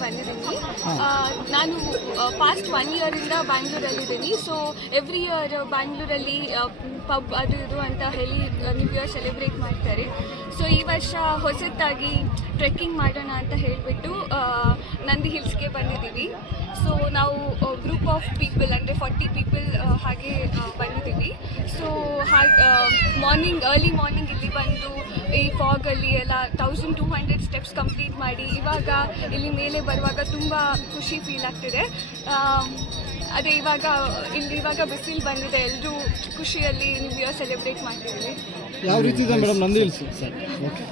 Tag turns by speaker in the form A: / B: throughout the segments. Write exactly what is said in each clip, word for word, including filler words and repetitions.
A: ಬಂದಿದ್ದೀನಿ. ನಾನು past one ಇಯರಿಂದ ಬ್ಯಾಂಗ್ಳೂರಲ್ಲಿದ್ದೀನಿ. ಸೊ ಎವ್ರಿ ಇಯರ್ ಬ್ಯಾಂಗ್ಳೂರಲ್ಲಿ ಪಬ್ ಅದು ಇದು ಅಂತ ಹೇಳಿ ನ್ಯೂ ಇಯರ್ ಸೆಲೆಬ್ರೇಟ್ ಮಾಡ್ತಾರೆ. ಸೊ ಈ ವರ್ಷ ಹೊಸತಾಗಿ ಟ್ರೆಕ್ಕಿಂಗ್ ಮಾಡೋಣ ಅಂತ ಹೇಳಿಬಿಟ್ಟು ನಂದಿ ಹಿಲ್ಸ್ಗೆ ಬಂದಿದ್ದೀವಿ. ಸೊ ನಾವು ಗ್ರೂಪ್ ಆಫ್ ಪೀಪಲ್ ಅಂದರೆ ಫಾರ್ಟಿ ಪೀಪಲ್ ಹಾಗೆ ಬಂದಿದ್ದೀವಿ. ಸೊ ಹಾಗೆ ಮಾರ್ನಿಂಗ್ ಅರ್ಲಿ ಮಾರ್ನಿಂಗ್ ಇಲ್ಲಿ ಬಂದು ಈ ಫಾಗಲ್ಲಿ ಎಲ್ಲ thousand two hundred steps complete ಮಾಡಿ ಇವಾಗ ಇಲ್ಲಿ ಮೇಲೆ ಬರುವಾಗ ತುಂಬ ಖುಷಿ ಫೀಲ್ ಆಗ್ತಿದೆ. ಅದೇ ಇವಾಗ ಇಲ್ಲಿ ಇವಾಗ ಬಿಸಿಲು ಬಂದಿದೆ, ಎಲ್ಲರೂ ಖುಷಿಯಲ್ಲಿ ನ್ಯೂ ಇಯರ್ ಸೆಲೆಬ್ರೇಟ್ ಮಾಡ್ತಿದ್ದೀವಿ.
B: ಯಾವ ರೀತಿ ಇದೆ madam Nandi hills? Sir okay,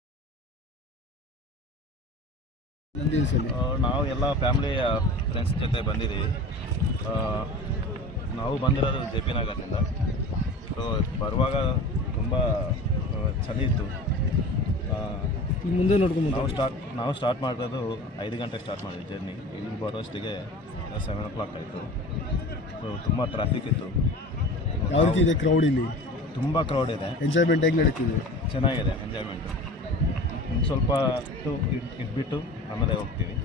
B: Nandi ಹಿಲ್ಸಲ್ಲಿ
C: ನಾವು ಎಲ್ಲ ಫ್ಯಾಮಿಲಿ ಫ್ರೆಂಡ್ಸ್ ಜೊತೆ ಬಂದಿದ್ದೀವಿ. ನಾವು ಬಂದಿರೋದು ಜೆ ಪಿ ನಗರದಿಂದ. ಸೊ ಬರುವಾಗ ತುಂಬ ಚಳಿ ಇತ್ತು.
B: ಮುಂದೆ ನೋಡ್ಕೊಂಡು
C: ನಾವು ಸ್ಟಾರ್ಟ್ ನಾವು ಸ್ಟಾರ್ಟ್ ಮಾಡೋದು ಐದು ಗಂಟೆಗೆ ಸ್ಟಾರ್ಟ್ ಮಾಡಿದ್ವಿ ಜರ್ನಿ. ಇಲ್ಲಿ ಬರೋಷ್ಟಿಗೆ ಸೆವೆನ್ ಓ ಕ್ಲಾಕ್ ಆಯಿತು. ಸೊ ತುಂಬ ಟ್ರಾಫಿಕ್ ಇತ್ತು.
B: ಯಾವ ರೀತಿ ಇದೆ ಕ್ರೌಡ್? ಇಲ್ಲಿ
C: ತುಂಬ ಕ್ರೌಡ್ ಇದೆ.
B: ಎಂಜಾಯ್ಮೆಂಟ್ ಹೇಗೆ ನಡೀತಿದೆ?
C: ಚೆನ್ನಾಗಿದೆ ಎಂಜಾಯ್ಮೆಂಟು. ಇನ್ನು ಸ್ವಲ್ಪ ಇಟ್ಟು ಇಟ್ಬಿಟ್ಟು ಆಮೇಲೆ ಹೋಗ್ತೀವಿ.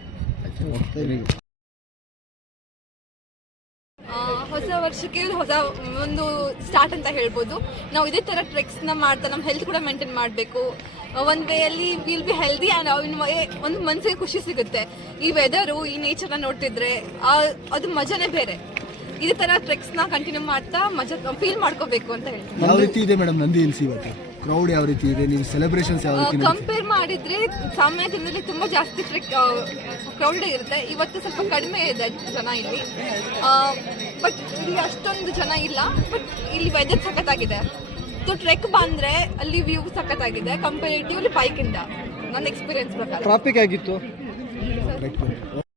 D: ಹೊಸ ವರ್ಷಕ್ಕೆ ಹೊಸ ಒಂದು ಸ್ಟಾರ್ಟ್ ಅಂತ ಹೇಳ್ಬೋದು. ನಾವು ಇದೇ ಥರ ಟ್ರೆಕ್ಸ್ನ ಮಾಡ್ತಾ ನಮ್ಮ ಹೆಲ್ತ್ ಕೂಡ ಮೇಂಟೈನ್ ಮಾಡಬೇಕು. ಒಂದು ವೇಯಲ್ಲಿ ವಿಲ್ ಬಿ ಹೆಲ್ದಿ ಆ್ಯಂಡ್ ಒಂದು ಮನಸ್ಸಿಗೆ ಖುಷಿ ಸಿಗುತ್ತೆ. ಈ ವೆದರು ಈ ನೇಚರ್ನ ನೋಡ್ತಿದ್ರೆ ಅದು ಮಜಾನೇ ಬೇರೆ. ಇದೇ ಥರ ಟ್ರೆಕ್ಸ್ನ ಕಂಟಿನ್ಯೂ ಮಾಡ್ತಾ ಮಜಾ ಫೀಲ್ ಮಾಡ್ಕೋಬೇಕು ಅಂತ ಹೇಳ್ತೀನಿ.
B: ಯಾವ ರೀತಿ ಇದೆ ಮೇಡಮ್ ನಂದಿ ಹಿಲ್ಸ್ ಇವತ್ತು? ಕ್ರೌಡ್ ಯಾವ ರೀತಿ ಇದೆ? ನೀವು ಸೆಲೆಬ್ರೇಷನ್ಸ್ ಯಾವ ರೀತಿ?
D: ಕಂಪೇರ್ ಮಾಡಿದ್ರೆ ಸಾಮಾನ್ಯ ದಿನದಲ್ಲಿ ತುಂಬ ಜಾಸ್ತಿ ಟ್ರೆಕ್ ಕ್ರೌಡ್ ಇರುತ್ತೆ. ಇವತ್ತು ಸ್ವಲ್ಪ ಕಡಿಮೆ ಇದೆ ಜನ ಇಲ್ಲಿ. ಬಟ್ ಇಲ್ಲಿ ಅಷ್ಟೊಂದು ಜನ ಇಲ್ಲ. ಬಟ್ ಇಲ್ಲಿ ವೆದರ್ ಸಖತ್ತಾಗಿದೆ. ಸೊ ಟ್ರೆಕ್ ಬಂದರೆ ಅಲ್ಲಿ ವ್ಯೂ ಸಖತ್ತಾಗಿದೆ ಕಂಪೇರಿಟಿವ್ಲಿ ಬೈಕಿಂದ ನನ್ನ ಎಕ್ಸ್ಪೀರಿಯನ್ಸ್ ಪ್ರಕಾರ.
B: ಟ್ರಾಫಿಕ್ ಆಗಿತ್ತು.